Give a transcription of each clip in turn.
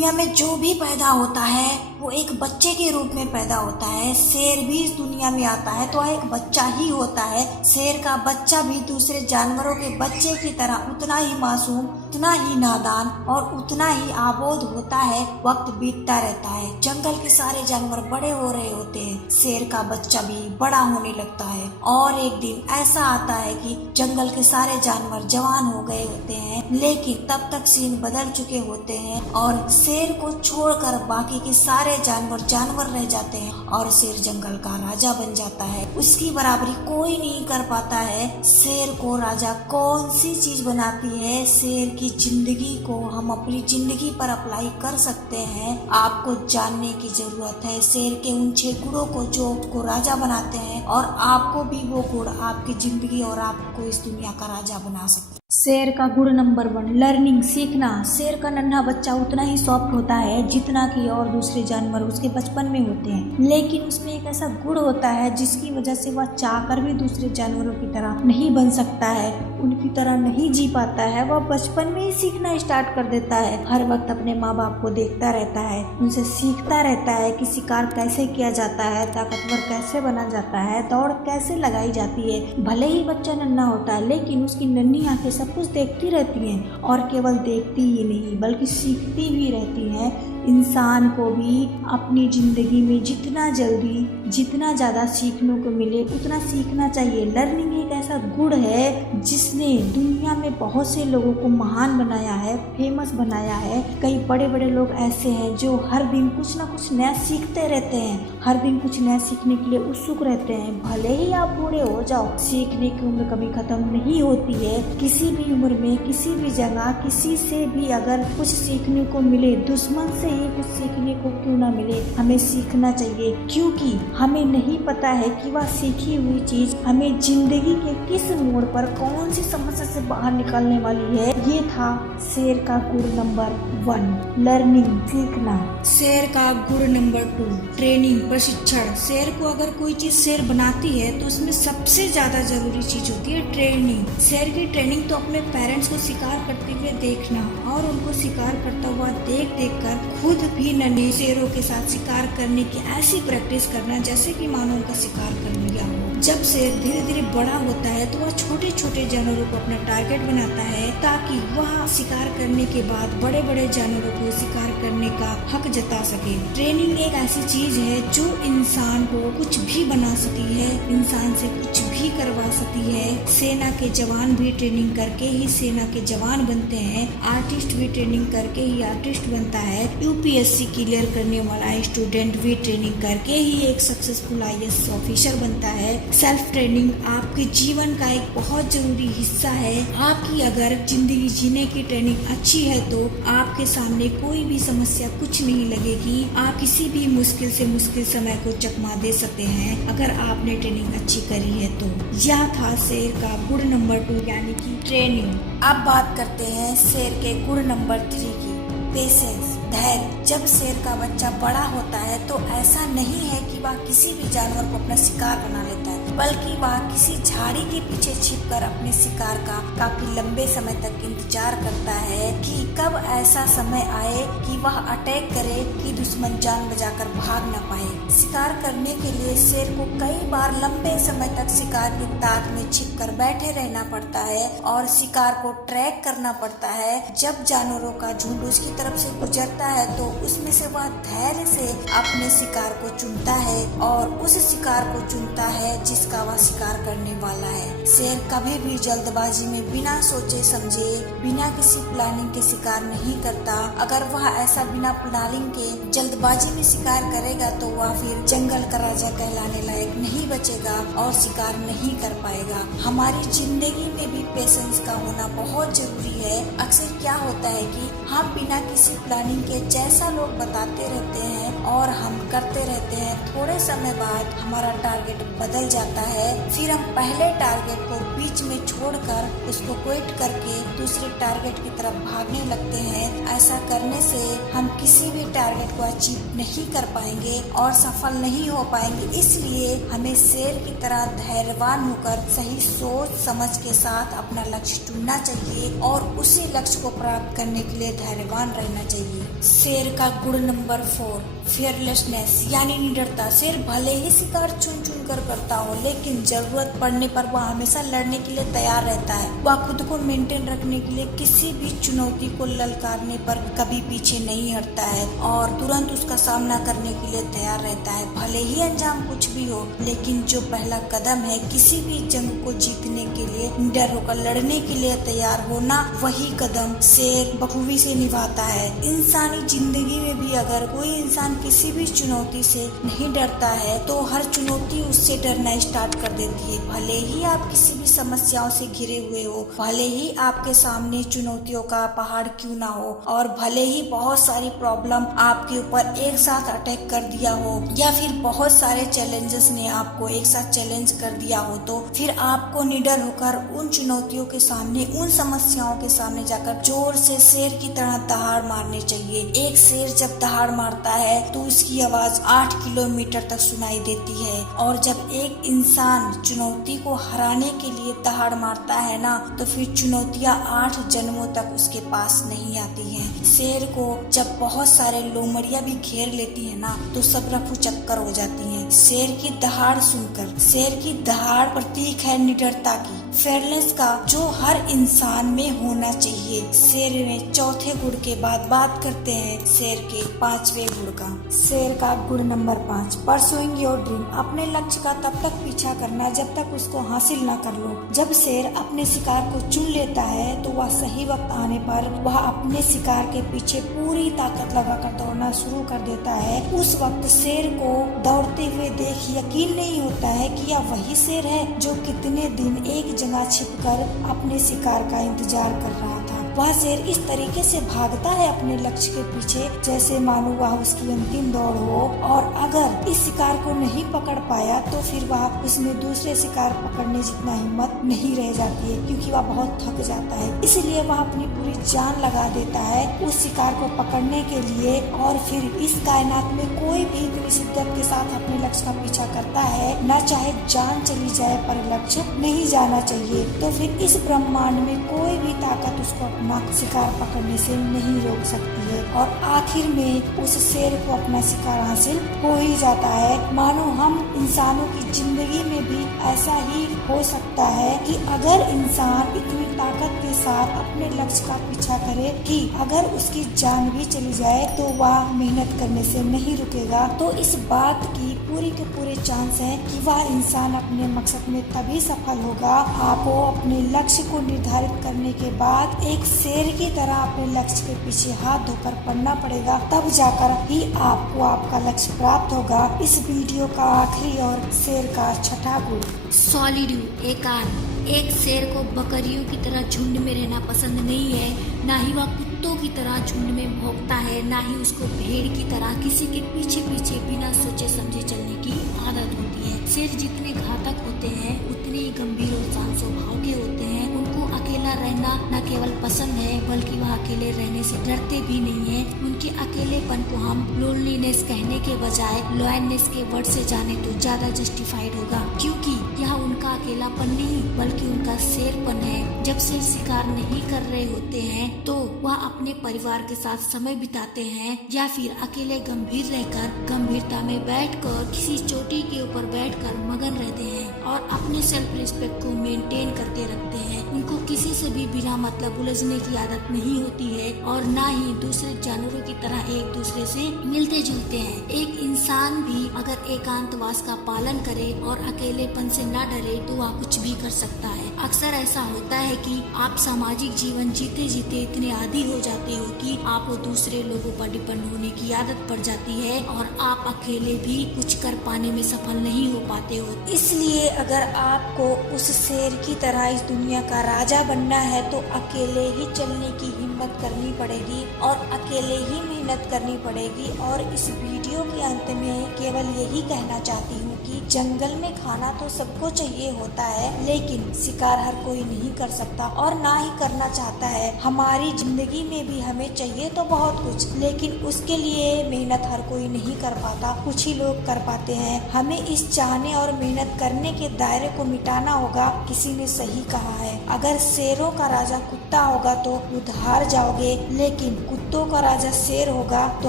दुनिया में जो भी पैदा होता है वो एक बच्चे के रूप में पैदा होता है। शेर भी इस दुनिया में आता है तो एक बच्चा ही होता है। शेर का बच्चा भी दूसरे जानवरों के बच्चे की तरह उतना ही मासूम, उतना ही नादान और उतना ही आबोध होता है। वक्त बीतता रहता है, जंगल के सारे जानवर बड़े हो रहे होते हैं, शेर का बच्चा भी बड़ा होने लगता है। और एक दिन ऐसा आता है कि जंगल के सारे जानवर जवान हो गए होते हैं, लेकिन तब तक सीन बदल चुके होते हैं और शेर को छोड़कर बाकी के सारे जानवर रह जाते हैं और शेर जंगल का राजा बन जाता है। उसकी बराबरी कोई नहीं कर पाता है। शेर को राजा कौन सी चीज बनाती है? शेर की जिंदगी को हम अपनी जिंदगी पर अप्लाई कर सकते हैं। आपको जानने की जरूरत है शेर के उन 6 गुणों को जो उसको राजा बनाते हैं, और आपको भी वो गुण आपकी जिंदगी और आपको इस दुनिया का राजा बना सकते हैं। शेर का गुण नंबर 1, लर्निंग, सीखना। शेर का नन्हा बच्चा उतना ही सॉफ्ट होता है जितना कि और दूसरे जानवर उसके बचपन में होते हैं, लेकिन उसमें एक ऐसा गुण होता है जिसकी वजह से वह चाहकर भी दूसरे जानवरों की तरह नहीं बन सकता है, उनकी तरह नहीं जी पाता है। वह बचपन में ही सीखना स्टार्ट कर देता है। हर वक्त अपने माँ बाप को देखता रहता है, उनसे सीखता रहता है कि शिकार कैसे किया जाता है, ताकतवर कैसे बना जाता है, दौड़ कैसे लगाई जाती है। भले ही बच्चा नन्हा होता है, लेकिन उसकी नन्ही आंखें सब कुछ देखती रहती हैं, और केवल देखती ही नहीं बल्कि सीखती भी रहती हैं। इंसान को भी अपनी जिंदगी में जितना ज़्यादा सीखने को मिले उतना सीखना चाहिए। लर्निंग एक ऐसा गुण है जिसने दुनिया में बहुत से लोगों को महान बनाया है, फेमस बनाया है। कई बड़े बड़े लोग ऐसे हैं जो हर दिन कुछ ना कुछ नया सीखते रहते हैं, हर दिन कुछ नया सीखने के लिए उत्सुक रहते हैं। भले ही आप बूढ़े हो जाओ, सीखने की उम्र कभी खत्म नहीं होती है। किसी भी उम्र में, किसी भी जगह, किसी से भी अगर कुछ सीखने को मिले, दुश्मन से ही कुछ सीखने को क्यों ना मिले, हमें सीखना चाहिए, क्योंकि हमें नहीं पता है कि वह सीखी हुई चीज हमें जिंदगी के किस मोड़ पर कौन सी समस्या से बाहर निकालने वाली है। ये था शेर का गुण नंबर 1, लर्निंग, सीखना। शेर का गुण नंबर 2, ट्रेनिंग, प्रशिक्षण। शेर को अगर कोई चीज शेर बनाती है तो उसमें सबसे ज्यादा जरूरी चीज होती है ट्रेनिंग। शेर की ट्रेनिंग तो अपने पेरेंट्स को शिकार करते हुए देखना और उनको शिकार करता हुआ देख कर खुद भी नन्हे शेरों के साथ शिकार करने की ऐसी प्रैक्टिस करना जैसे कि मानो उनका शिकार कर लिया हो। जब शेर धीरे धीरे बड़ा होता है तो वह छोटे छोटे जानवरों को अपना टारगेट बनाता है, ताकि वह शिकार करने के बाद बड़े बड़े जानवरों को शिकार करने का हक जता सके। ट्रेनिंग एक ऐसी चीज है जो इंसान को कुछ भी बना सकती है, इंसान से कुछ भी करवा सकती है। सेना के जवान भी ट्रेनिंग करके ही सेना के जवान बनते हैं, आर्टिस्ट भी ट्रेनिंग करके ही आर्टिस्ट बनता है, यूपीएससी क्लियर करने वाला स्टूडेंट भी ट्रेनिंग करके ही एक सक्सेसफुल आईएएस ऑफिसर बनता है। सेल्फ ट्रेनिंग आपके जीवन का एक बहुत जरूरी हिस्सा है। आपकी अगर जिंदगी जीने की ट्रेनिंग अच्छी है तो आपके सामने कोई भी समस्या कुछ नहीं लगेगी। आप किसी भी मुश्किल से मुश्किल समय को चकमा दे सकते हैं अगर आपने ट्रेनिंग अच्छी करी है तो। यह था शेर का गुण नंबर 2 यानी कि ट्रेनिंग। अब बात करते हैं शेर के गुण नंबर 3 की, पेशेंस, धैर्य। जब शेर का बच्चा बड़ा होता है तो ऐसा नहीं है कि वह किसी भी जानवर को अपना शिकार बना लेता है, बल्कि वह किसी झाड़ी के पीछे छिपकर अपने शिकार का काफी लंबे समय तक इंतजार करता है कि कब ऐसा समय आए कि वह अटैक करे कि दुश्मन जान बचाकर भाग न पाए। शिकार करने के लिए शेर को कई बार लंबे समय तक शिकार की ताक में छिपकर बैठे रहना पड़ता है और शिकार को ट्रैक करना पड़ता है। जब जानवरों का झुंड उसकी तरफ से गुजरता है तो उसमें से वह धैर्य से अपने शिकार को चुनता है और उस शिकार को चुनता है जिसका वह शिकार करने वाला है। शेर कभी भी जल्दबाजी में बिना सोचे समझे, बिना किसी प्लानिंग के शिकार नहीं करता। अगर वह ऐसा बिना प्लानिंग के जल्दबाजी में शिकार करेगा तो वह फिर जंगल का राजा कहलाने लायक नहीं बचेगा और शिकार नहीं कर पाएगा। हमारी जिंदगी में भी पेशेंस का होना बहुत जरूरी है। अक्सर क्या होता है कि हम बिना किसी प्लानिंग के जैसा लोग बताते रहते हैं और हम करते रहते हैं, थोड़े समय बाद हमारा टारगेट बदल जाता है। फिर हम पहले टारगेट को बीच में छोड़कर उसको क्विट करके दूसरे टारगेट की तरफ भागने लगते हैं। ऐसा करने से हम किसी भी टारगेट को अचीव नहीं कर पाएंगे और सफल नहीं हो पाएंगे। इसलिए हमें शेर की तरह धैर्यवान होकर सही सोच समझ के साथ अपना लक्ष्य चुनना चाहिए और उसी लक्ष्य को प्राप्त करने के लिए धैर्यवान रहना चाहिए। शेर का गुण नंबर 4, फियरलेसनेस यानी निडरता। शेर भले ही शिकार चुन चुन कर करता हो, लेकिन जरूरत पड़ने पर वह हमेशा लड़ने के लिए तैयार रहता है। वह खुद को मेंटेन रखने के लिए किसी भी चुनौती को ललकारने पर कभी पीछे नहीं हटता है और तुरंत उसका सामना करने के लिए तैयार रहता है। भले ही अंजाम कुछ भी हो, लेकिन जो पहला कदम है किसी भी जंग को जीतने के लिए निडर होकर लड़ने के लिए तैयार होना, वही कदम शेर बखूबी से निभाता है। इंसानी जिंदगी में भी अगर कोई इंसान किसी भी चुनौती से नहीं डरता है तो हर चुनौती उससे डरना स्टार्ट कर देती है। भले ही आप किसी भी समस्याओं से घिरे हुए हो, भले ही आपके सामने चुनौतियों का पहाड़ क्यों ना हो और भले ही बहुत सारी प्रॉब्लम आपके ऊपर एक साथ अटैक कर दिया हो या फिर बहुत सारे चैलेंजेस ने आपको एक साथ चैलेंज कर दिया हो, तो फिर आपको निडर होकर उन चुनौतियों के सामने, उन समस्याओं के सामने जाकर जोर से शेर की तरह दहाड़ मारनी चाहिए। एक शेर जब दहाड़ मारता है तो उसकी आवाज 8 किलोमीटर तक सुनाई देती है और जब एक इंसान चुनौती को हराने के लिए दहाड़ मारता है ना, तो फिर चुनौतियां 8 जन्मों तक उसके पास नहीं आती हैं। शेर को जब बहुत सारे लोमड़ियां भी घेर लेती है ना, तो सब रफू चक्कर हो जाती हैं। शेर की दहाड़ सुनकर, शेर की दहाड़ प्रतीक है निडरता की, फेयरलेस का, जो हर इंसान में होना चाहिए। शेर में चौथे गुण के बाद बात करते हैं शेर के 5वें गुण का। शेर का गुण नंबर 5, परसुइंग योर ड्रीम। अपने लक्ष्य का तब तक पीछा करना जब तक उसको हासिल न कर लो। जब शेर अपने शिकार को चुन लेता है तो वह सही वक्त आने पर वह अपने शिकार के पीछे पूरी ताकत लगाकर दौड़ना शुरू कर देता है। उस वक्त शेर को दौड़ते हुए देख यकीन नहीं होता है कि यह वही शेर है जो कितने दिन एक जगह छिपकर अपने शिकार का इंतजार कर रहा था। वह शेर इस तरीके से भागता है अपने लक्ष्य के पीछे जैसे मानो वह उसकी अंतिम दौड़ हो, और अगर इस शिकार को नहीं पकड़ पाया तो फिर वह उसमें दूसरे शिकार पकड़ने जितना हिम्मत नहीं रह जाती है, क्योंकि वह बहुत थक जाता है। इसलिए वह अपनी पूरी जान लगा देता है उस शिकार को पकड़ने के लिए, और फिर इस कायनात में कोई भी इतनी शिद्दत के साथ अपने लक्ष्य का पीछा करता है, न चाहे जान चली जाए पर लक्ष्य नहीं जाना चाहिए, तो फिर इस ब्रह्मांड में कोई भी ताकत उसको अपना शिकार पकड़ने से नहीं रोक सकती है। और आखिर में उस शेर को अपना शिकार हासिल हो ही जाता है। मानो हम इंसानों की जिंदगी में भी ऐसा ही हो सकता है कि अगर इंसान इतनी ताकत के साथ अपने लक्ष्य का पीछा करे कि अगर उसकी जान भी चली जाए तो वह मेहनत करने से नहीं रुकेगा, तो इस बात की पूरी के पूरे चांस है कि वह इंसान अपने मकसद में तभी सफल होगा। आपको अपने लक्ष्य को निर्धारित करने के बाद एक शेर की तरह अपने लक्ष्य के पीछे हाथ धोकर पड़ना पड़ेगा, तब जाकर ही आपको आपका लक्ष्य प्राप्त होगा। इस वीडियो का आखिरी और शेर का छठा गुण, सॉलिट्यूड, एकांत। एक शेर को बकरियों की तरह झुंड में रहना पसंद नहीं है, ना ही वह कुत्तों की तरह झुंड में भौंकता है, ना ही उसको भेड़ की तरह किसी के पीछे पीछे बिना सोचे समझे चलने की आदत होती है। शेर जितने घातक होते हैं उतने ही गंभीर और शांत स्वभाव के होते हैं। उनको अकेला रहना न केवल पसंद है बल्कि वह अकेले रहने से डरते भी नहीं है। उनके अकेलेपन को हम लोनलीनेस कहने के बजाय लॉयलनेस के वर्ड से जाने तो ज्यादा जस्टिफाइड होगा, क्योंकि यह उनका अकेलापन नहीं बल्कि उनका शेरपन है। जब शेर शिकार नहीं कर रहे होते हैं तो वह अपने परिवार के साथ समय बिताते हैं या फिर अकेले गंभीर रहकर गंभीरता में बैठकर किसी चोटी के ऊपर बैठकर मगन रहते हैं और अपने सेल्फ रिस्पेक्ट को मेंटेन करके रखते हैं। उनको किसी से भी बिना मतलब उलझने की आदत नहीं होती है और ना ही दूसरे जानवरों की तरह एक दूसरे से मिलते जुलते हैं। एक इंसान भी अगर एकांतवास का पालन करे और अकेलेपन से न डरे तो वह कुछ भी कर सकता है। अक्सर ऐसा होता है कि आप सामाजिक जीवन जीते जीते इतने आदी हो जाते हो कि आपको दूसरे लोगों पर डिपेंड होने की आदत पड़ जाती है और आप अकेले भी कुछ कर पाने में सफल नहीं हो पाते हो। इसलिए अगर आपको उस शेर की तरह इस दुनिया का राजा बनना है तो अकेले ही चलने की हिम्मत करनी पड़ेगी और अकेले ही मेहनत करनी पड़ेगी। और इस वीडियो के अंत में केवल यही कहना चाहती हूँ कि जंगल में खाना तो सबको चाहिए होता है, लेकिन शिकार हर कोई नहीं कर सकता और ना ही करना चाहता है। हमारी जिंदगी में भी हमें चाहिए तो बहुत कुछ, लेकिन उसके लिए मेहनत हर कोई नहीं कर पाता, कुछ ही लोग कर पाते हैं। हमें इस चाहने और मेहनत करने के दायरे को मिटाना होगा। किसी ने सही कहा है, अगर शेरों का राजा कुत्ता होगा तो युद्ध हार जाओगे, लेकिन कुत्तों का राजा शेर होगा तो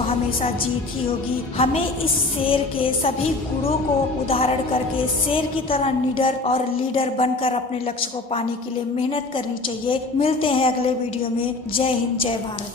हमेशा जीत ही होगी। हमें इस शेर के सभी गुणों को उदाहरण करके शेर की तरह निडर और लीडर बनकर अपने लक्ष्य को पाने के लिए मेहनत करनी चाहिए। मिलते हैं अगले वीडियो में। जय हिंद, जय भारत।